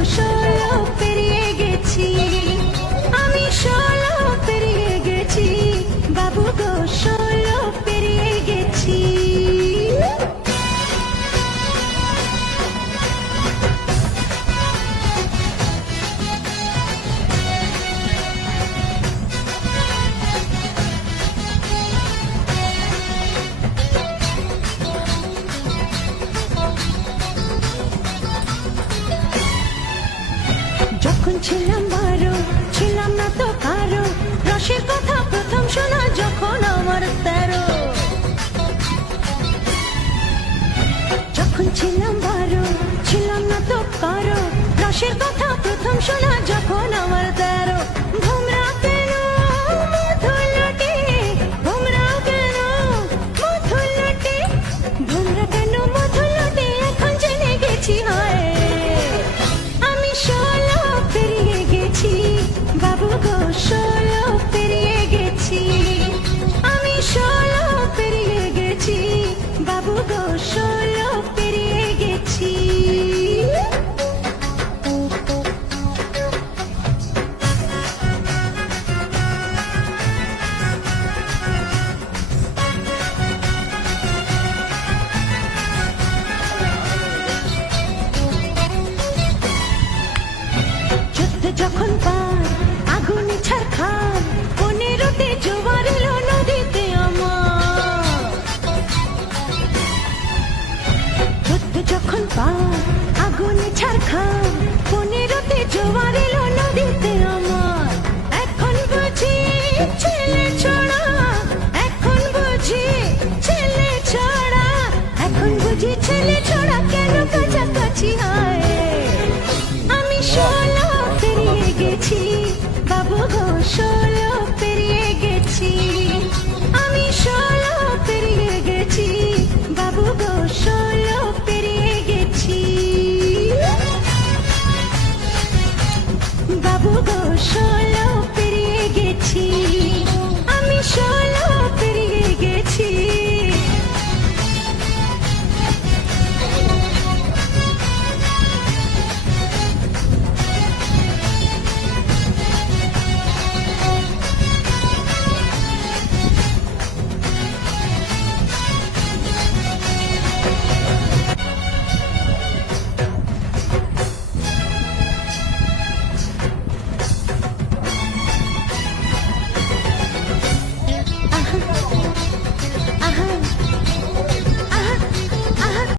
show you, video. ছিলাম ভারো ছিলাম না তো কারও। রসের কথা প্রথম শোনা যখন আমার তেরো। যখন ছিলাম ষোলো পেরিয়ে গেছি। আমি ষোলো পেরিয়ে গেছি। বাবু গো ষোলো ছেলেটা